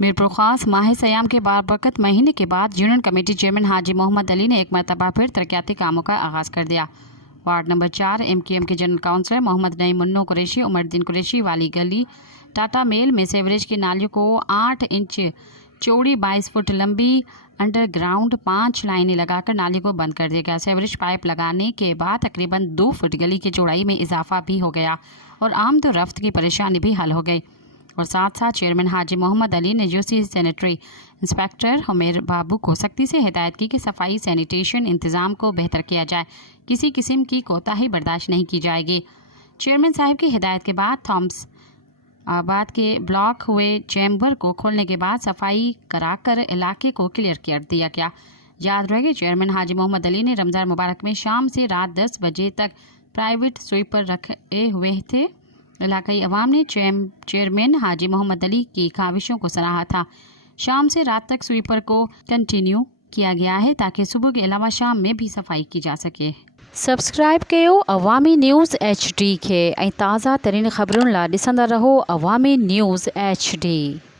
मीरपुर खास माह सयाम के बाबरकत महीने के बाद यूनियन कमेटी चेयरमैन हाजी मोहम्मद अली ने एक मरतबा फिर तरक्याती कामों का आगाज़ कर दिया। वार्ड नंबर 4 MQM के जनरल काउंसलर मोहम्मद नईम मुन्नो कुरैशी उमरदीन कुरैशी वाली गली टाटा मेल में सेवरेज की नालियों को 8 इंच चौड़ी 22 फुट लंबी अंडरग्राउंड 5 लाइनें लगाकर नाली को बंद कर दिया गया। सेवरेज पाइप लगाने के बाद तकरीबन 2 फुट गली की चौड़ाई में इजाफा भी हो गया और आमद और रफ्त की परेशानी भी हल हो गई। और साथ साथ चेयरमैन हाजी मोहम्मद अली ने यूसी सैनिटरी इंस्पेक्टर हुमेर बाबू को सख्ती से हिदायत की कि सफाई सैनिटेशन इंतज़ाम को बेहतर किया जाए, किसी किस्म की कोताही बर्दाश्त नहीं की जाएगी। चेयरमैन साहब की हिदायत के बाद थॉम्स आबाद के ब्लॉक हुए चैम्बर को खोलने के बाद सफाई कराकर इलाके को क्लियर कर दिया गया। याद रहे चेयरमैन हाजी मोहम्मद अली ने रमज़ान मुबारक में शाम से रात 10 बजे तक प्राइवेट स्वीपर रखे हुए थे। इलाकाई अवाम ने चेयरमैन हाजी मोहम्मद अली की काविशों को सराहा था। शाम से रात तक स्वीपर को कंटिन्यू किया गया है ताकि सुबह के अलावा शाम में भी सफाई की जा सके। सब्सक्राइब कयो अवामी न्यूज़ HD खे ऐं ताज़ा तरीन ख़बरुनि लाइ ॾिसंदा रहो अवामी न्यूज़ HD।